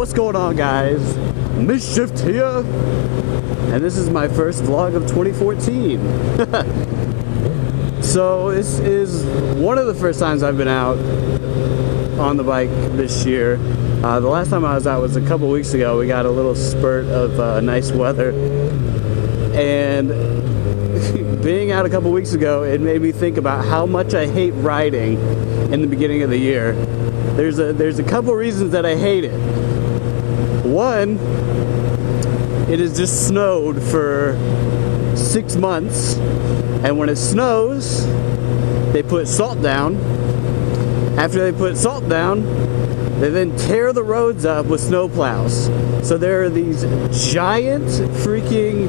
What's going on, guys? MizShift here, and this is my first vlog of 2014. So this is one of the first times I've been out on the bike this year. The last time I was out was a couple weeks ago. We got a little spurt of nice weather, and being out a couple weeks ago, it made me think about how much I hate riding in the beginning of the year. There's a couple reasons that I hate it. One, it has just snowed for 6 months, and when it snows, they put salt down. After they put salt down, they then tear the roads up with snow plows. So there are these giant freaking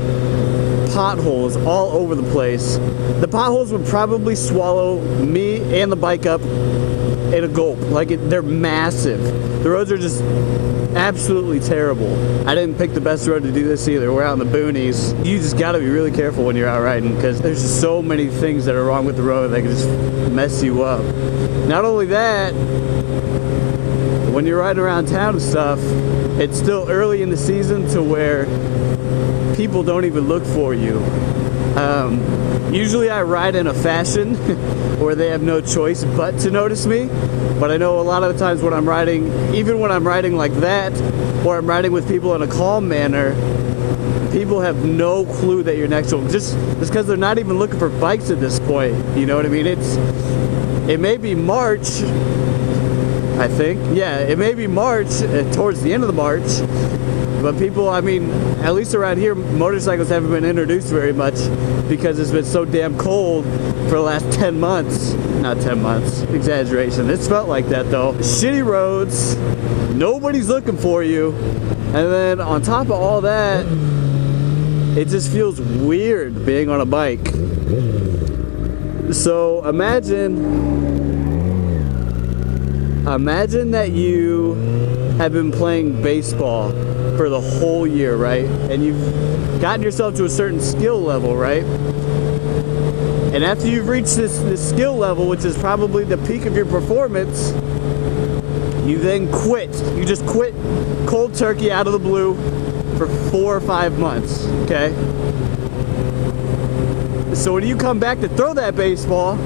potholes all over the place. The potholes would probably swallow me and the bike up in a gulp. They're massive. The roads are just absolutely terrible. I didn't pick the best road to do this either. We're out in the boonies. You just gotta be really careful when you're out riding, because there's just so many things that are wrong with the road that can just mess you up. Not only that, when you're riding around town and stuff, it's still early in the season to where people don't even look for you. Usually I ride in a fashion where they have no choice but to notice me, but I know a lot of the times when I'm riding, even when I'm riding like that, or I'm riding with people in a calm manner, people have no clue that you're next to them, just because they're not even looking for bikes at this point. You know what I mean? It may be March, I think. Yeah, it may be March, towards the end of the March, but people, I mean, at least around here, motorcycles haven't been introduced very much because it's been so damn cold for the last 10 months. Not 10 months, exaggeration. It's felt like that though. Shitty roads, nobody's looking for you, and then on top of all that, it just feels weird being on a bike. So imagine that you have been playing baseball for the whole year, right? And you've gotten yourself to a certain skill level, right? And after you've reached this skill level, which is probably the peak of your performance, you then quit. You just quit cold turkey out of the blue for 4 or 5 months, okay? So when you come back to throw that baseball,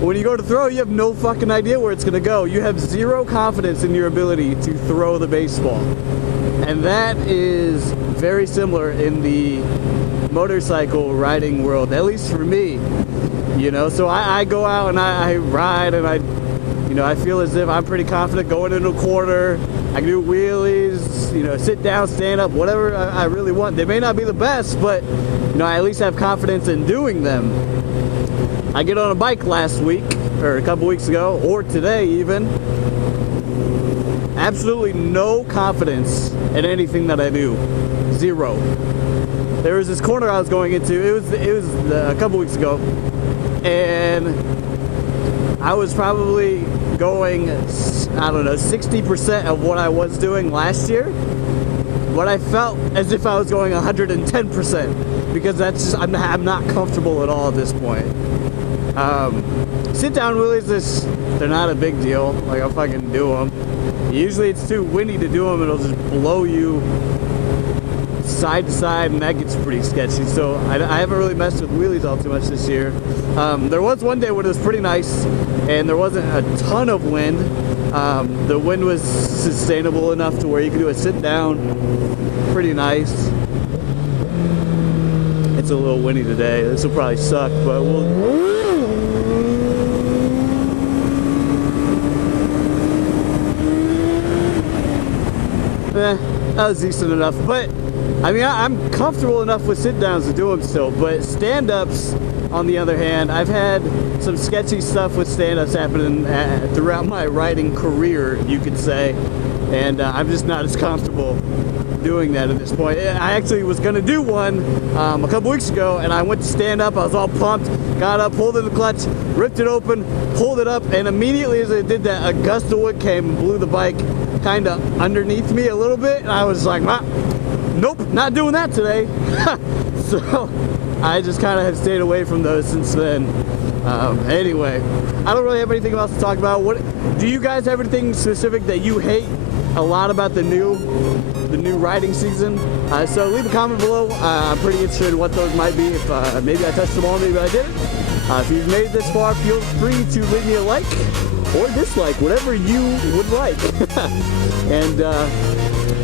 when you go to throw, you have no fucking idea where it's gonna go. You have zero confidence in your ability to throw the baseball. And that is very similar in the motorcycle riding world, at least for me. You know, so I go out and I ride, and I feel as if I'm pretty confident going into a corner. I can do wheelies, sit down, stand up, whatever I really want. They may not be the best, but I at least have confidence in doing them. I get on a bike last week, or a couple weeks ago, or today even. Absolutely no confidence in anything that I do. Zero. There was this corner I was going into. It was a couple weeks ago, and I was probably going, I don't know, 60% of what I was doing last year. But I felt as if I was going 110%, because that's just, I'm not comfortable at all at this point. Sit down wheelies, they're not a big deal. Like, I'll fucking do them. Usually it's too windy to do them. It'll just blow you side to side, and that gets pretty sketchy. So I haven't really messed with wheelies all too much this year. There was one day when it was pretty nice, and there wasn't a ton of wind. The wind was sustainable enough to where you could do a sit down. Pretty nice. It's a little windy today. This will probably suck, but we'll... that was decent enough. But I mean, I'm comfortable enough with sit downs to do them still. But stand ups, on the other hand, I've had some sketchy stuff with stand ups happening throughout my riding career, you could say, and I'm just not as comfortable doing that at this point. I actually was gonna do one a couple weeks ago, and I went to stand up. I was all pumped, got up, pulled in the clutch, ripped it open, pulled it up, and immediately as I did that, a gust of wind came and blew the bike kind of underneath me a little bit, and I was like, nope, not doing that today. So I just kind of have stayed away from those since then. Anyway, I don't really have anything else to talk about. What do you guys have anything specific that you hate a lot about the new riding season? So leave a comment below. I'm pretty interested in what those might be. If maybe I touched them all, maybe I didn't. If you've made it this far, feel free to leave me a like or dislike, whatever you would like. And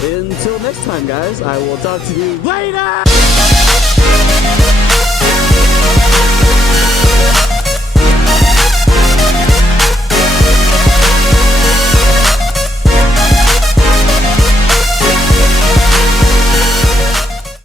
until next time, guys, I will talk to you later!